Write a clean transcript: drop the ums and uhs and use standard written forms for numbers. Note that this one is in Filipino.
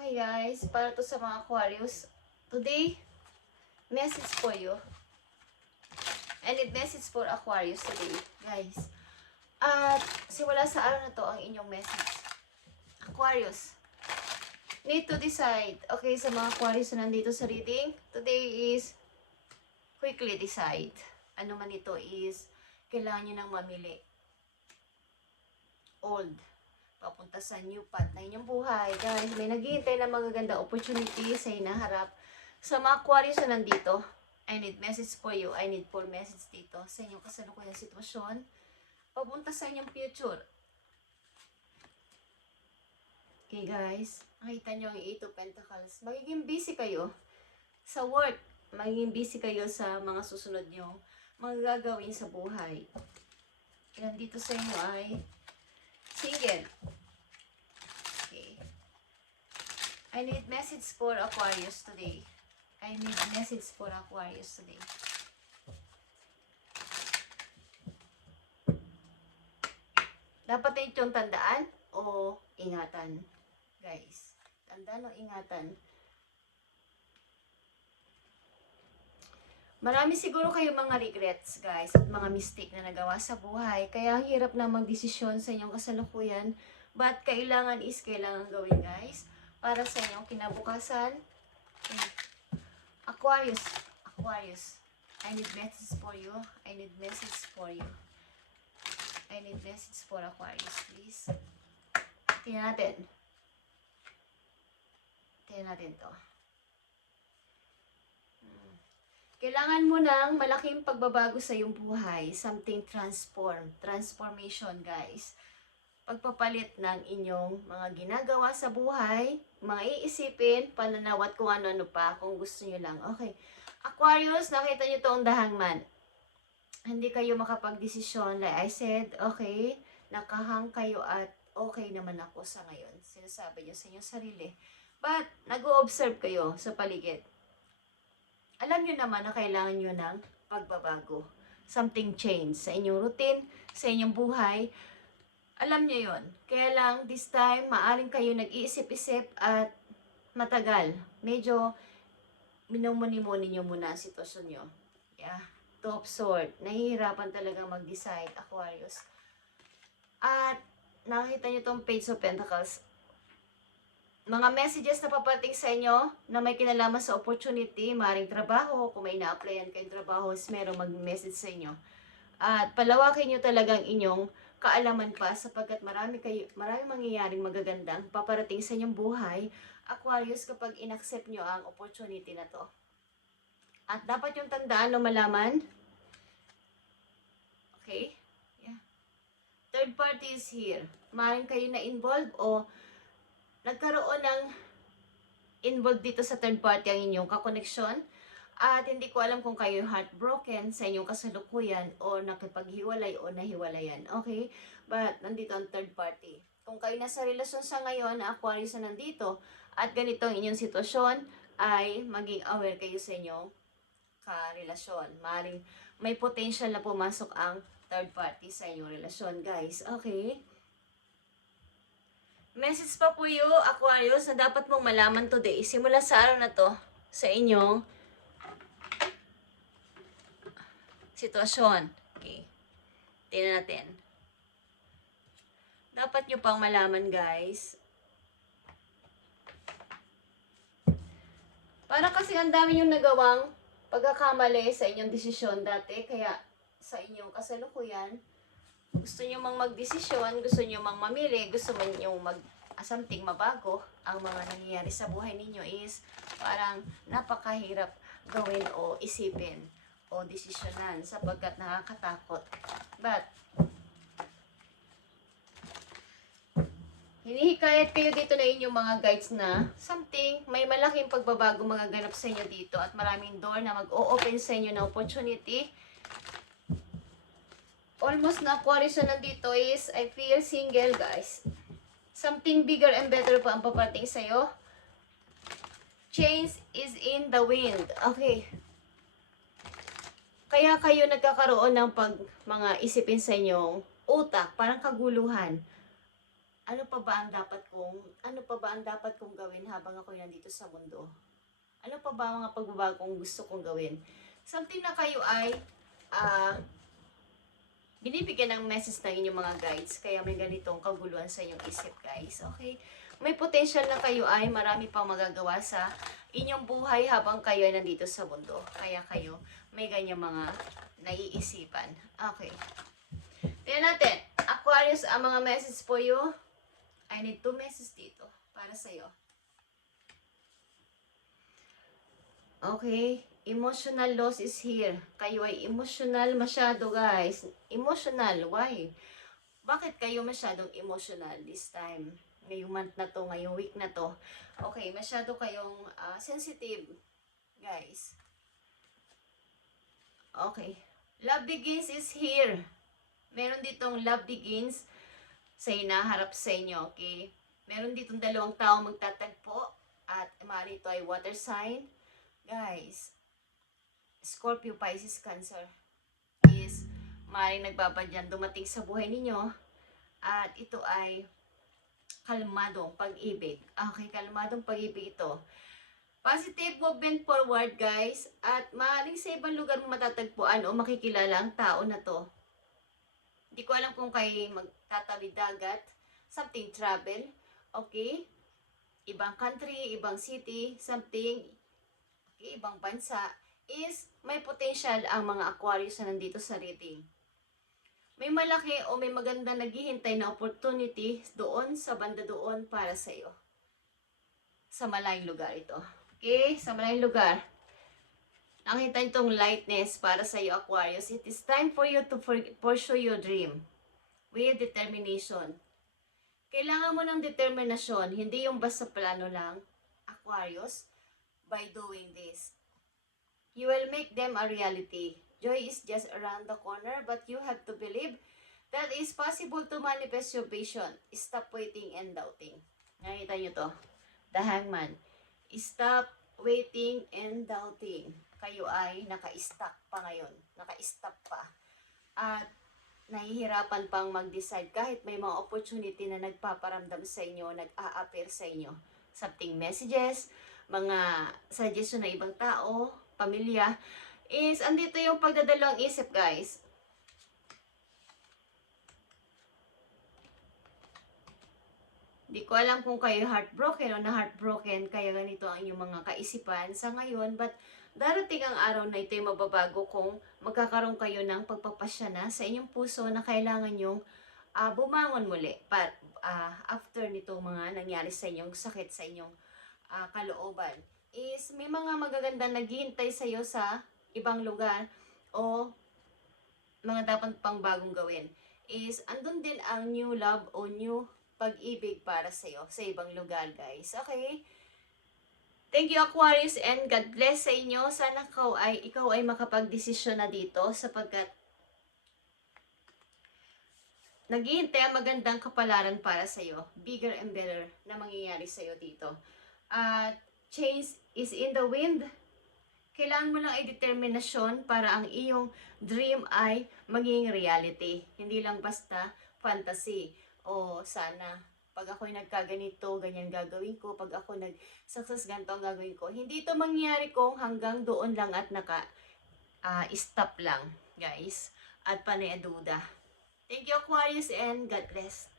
Okay guys, para to sa mga Aquarius. Today, message for you. I need message for Aquarius today, guys. At simula sa araw na to ang inyong message. Aquarius, need to decide. Okay, sa mga Aquarius na nandito sa reading, today is quickly decide. Ano man ito is, kailangan nyo nang mamili. Old. Papunta sa new path na inyong buhay. Guys, may naghihintay na magaganda opportunity sa hinaharap. Sa mga Aquarius na nandito, I need message for you. I need full message dito sa inyong kasalukuyang sitwasyon. Papunta sa inyong future. Okay guys, nakita nyo ang 8 of Pentacles. Magiging busy kayo sa work. Magiging busy kayo sa mga susunod nyong mga gagawin sa buhay. Yan dito sa inyo ay single. Okay. I need message for Aquarius today. I need message for Aquarius today. Dapat na itong tandaan o ingatan. Guys, tandaan o ingatan. Marami siguro kayong mga regrets, guys, at mga mistake na nagawa sa buhay. Kaya ang hirap na magdesisyon sa inyong kasalukuyan. But kailangan gawin, guys, para sa inyong kinabukasan. Aquarius, I need message for you. I need message for you. I need message for Aquarius, please. Tingnan natin. Tingnan natin to. Kailangan mo ng malaking pagbabago sa iyong buhay. Something transformation, guys. Pagpapalit ng inyong mga ginagawa sa buhay, mga iisipin, pananaw at kung ano-ano pa, kung gusto nyo lang. Okay. Aquarius, nakita nyo to ang The Hangman. Hindi kayo makapag-desisyon. Like I said, okay, nakahang kayo at okay naman ako sa ngayon. Sinasabi nyo sa inyong sarili. But, nag-o-observe kayo sa paligid. Alam nyo naman na kailangan nyo ng pagbabago. Something change sa inyong routine, sa inyong buhay. Alam nyo yon. Kaya lang, this time, maaring kayo nag-iisip-isip at matagal. Medyo minumuni-muni nyo muna ang sitwasyon nyo. Yeah. Two of Swords. Nahihirapan talaga mag-decide, Aquarius. At nakita nyo tong Page of Pentacles. Mga messages na papating sa inyo na may kinalaman sa opportunity, maring trabaho, kung may na-applyan kayong trabaho, merong mag-message sa inyo. At palawakin nyo talagang inyong kaalaman pa sapagkat marami mangyayaring magagandang paparating sa inyong buhay, Aquarius, kapag inaccept nyo ang opportunity na to. At dapat yung tandaan o malaman, okay? Yeah. Third party is here. Maring kayo na-involve o nagkaroon ng involved dito sa third party ang inyong kakoneksyon. At hindi ko alam kung kayo heartbroken sa inyong kasalukuyan o nakipaghiwalay o nahiwalayan. Okay? But nandito ang third party. Kung kayo nasa relasyon sa ngayon na Aquarius na nandito at ganito ang inyong sitwasyon, ay maging aware kayo sa inyong karelasyon. Maring may potential na pumasok ang third party sa inyong relasyon, guys. Okay? Message pa po you, Aquarius, na dapat mong malaman today. Simula sa araw na to, sa inyong sitwasyon. Okay. Tingnan natin. Dapat nyo pang malaman, guys. Para kasi ang dami yung nagawang pagkakamali sa inyong desisyon dati. Kaya sa inyong kasalukuyan, gusto nyo mang magdesisyon, gusto nyo mang mamili, gusto nyo something mabago, ang mga nangyayari sa buhay ninyo is parang napakahirap gawin o isipin o desisyonan sapagkat nakakatakot. But, hinihikayat kayo dito na inyong mga guides na something, may malaking pagbabago magaganap sa inyo dito at maraming door na mag-o-open sa inyo na opportunity. Almost na Aquarius na nandito is, I feel single, guys. Something bigger and better pa ang paparating sa'yo. Change is in the wind. Okay. Kaya kayo nagkakaroon ng mga isipin sa inyong utak, parang kaguluhan. ano pa ba ang dapat kong gawin habang ako nandito sa mundo? Ano pa ba ang mga pagbabagong gusto kong gawin? Something na kayo ay ah binibigyan ng message ng inyong mga guides, kaya may ganitong kaguluhan sa inyong isip, guys. Okay? May potential na kayo ay marami pang magagawa sa inyong buhay habang kayo ay nandito sa mundo. Kaya kayo may ganyang mga naiisipan. Okay. Tingnan natin. Aquarius, ang mga message po you. I need 2 messages dito para sa'yo. Okay. Emotional loss is here. Kayo ay emotional masyado, guys. Emotional. Why? Bakit kayo masyadong emotional this time? Ngayong month na to, ngayong week na to. Okay, masyado kayong sensitive, guys. Okay. Love begins is here. Meron ditong love begins sa hinaharap sa inyo, okay? Meron ditong dalawang tao magtatagpo at maaari ito ay water sign. Guys, Scorpio, Pisces, Cancer is maaaring nagbabadyan dumating sa buhay ninyo at ito ay kalmadong pag-ibig. Okay, kalmadong pag-ibig ito. Positive movement forward, guys, at maaaring sa ibang lugar mo matatagpuan o makikilala ang tao na to. Hindi ko alam kung kayo magtatabi dagat, something travel, okay? Ibang country, ibang city, something, okay, ibang bansa, is may potential ang mga Aquarius na nandito sa reading. May malaki o may maganda naghihintay na opportunity doon sa banda doon para sa iyo. Sa malayong lugar ito. Okay, sa malayong lugar. Nakita itong lightness para sa iyo, Aquarius. It is time for you to pursue your dream with determination. Kailangan mo ng determinasyon, hindi yung basta plano lang, Aquarius, by doing this. You will make them a reality. Joy is just around the corner, but you have to believe that it's possible to manifest your vision. Stop waiting and doubting. Nakita nyo to? The Hangman. Stop waiting and doubting. Kayo ay naka-stuck pa ngayon. Naka-stop pa. At nahihirapan pang mag-decide kahit may mga opportunity na nagpaparamdam sa inyo, nag-a-appear sa inyo. Something messages, mga suggestion ng ibang tao, pamilya, is andito yung pagdadalawang isip, guys. Di ko alam kung kayo heartbroken o na-heartbroken, kaya ganito ang inyong mga kaisipan sa ngayon, but darating ang araw na ito'y mababago kung magkakaroon kayo ng pagpapasya na sa inyong puso na kailangan nyong bumangon muli after nito mga nangyari sa inyong sakit, sa inyong kalooban. Is may mga magaganda naghihintay sa iyo sa ibang lugar o mga dapat pang bagong gawin. Is andun din ang new love o new pag-ibig para sa iyo sa ibang lugar, guys. Okay? Thank you, Aquarius, and God bless sa inyo. Sana ikaw ay makapag-desisyon na dito sapagkat naghihintay ang magandang kapalaran para sa iyo. Bigger and better na mangyayari sa iyo dito. At change is in the wind. Kailangan mo lang ay determinasyon para ang iyong dream ay maging reality. Hindi lang basta fantasy. O sana, pag ako'y nagkaganito, ganyan gagawin ko. Pag ako nag-success, ganito ang gagawin ko. Hindi ito mangyari kung hanggang doon lang at stop lang, guys. At panay duda. Thank you, Aquarius, and God bless.